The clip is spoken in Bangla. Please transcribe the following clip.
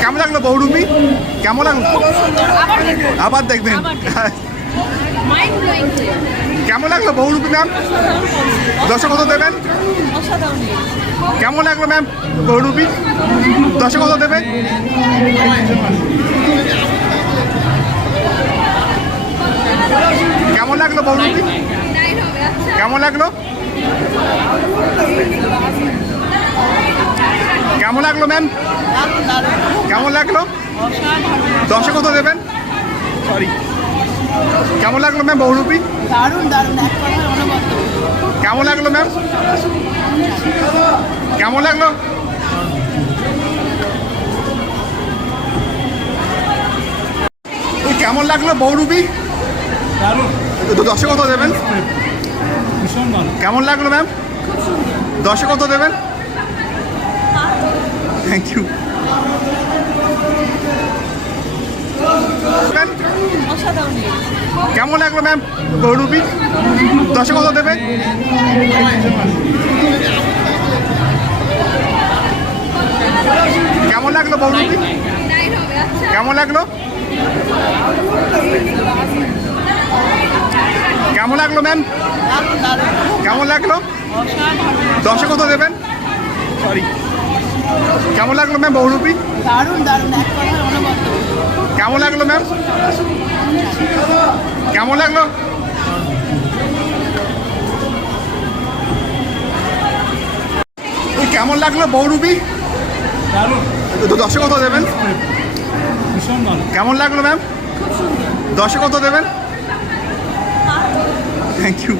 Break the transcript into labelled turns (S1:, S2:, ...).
S1: কেমন লাগল বহুরূপী কেমন লাগল?
S2: আবার দেখব
S1: আবার দেখবেন। কেমন লাগল বহুরূপী ম্যাম দশে কত দেবেন? কেমন লাগল ম্যাম বহুরূপী দশে কত দেবে কেমন লাগল বহুরূপী কেমন লাগল? কেমন লাগল ম্যাম কেমন লাগল? দশে কত দেবেন? সরি কেমন লাগল ম্যাম বহুরূপী?
S3: দারুণ দারুণ
S1: কেমন লাগল ম্যাম কেমন লাগল? কেমন লাগল বহুরূপী?
S4: দারুণ।
S1: দশে কত দেবেন? কেমন লাগল ম্যাম দশে কত দেবেন? থ্যাংক ইউ কেমন লাগল ম্যাম বহুরূপী দশে কত দেবে? কেমন লাগল
S2: আচ্ছা
S1: কেমন লাগল? কেমন লাগল ম্যাম কেমন লাগল? দশে কত দেবেন? সরি কেমন লাগল ম্যাম বহুরূপী?
S3: দারুণ দারুণ। এক কথায় অনবদ্য
S1: কেমন লাগল ম্যাম কেমন লাগল? কেমন লাগল বহুরূপী? তো দশে কত দেবেন? কেমন লাগল ম্যাম দশে কত দেবেন? Thank you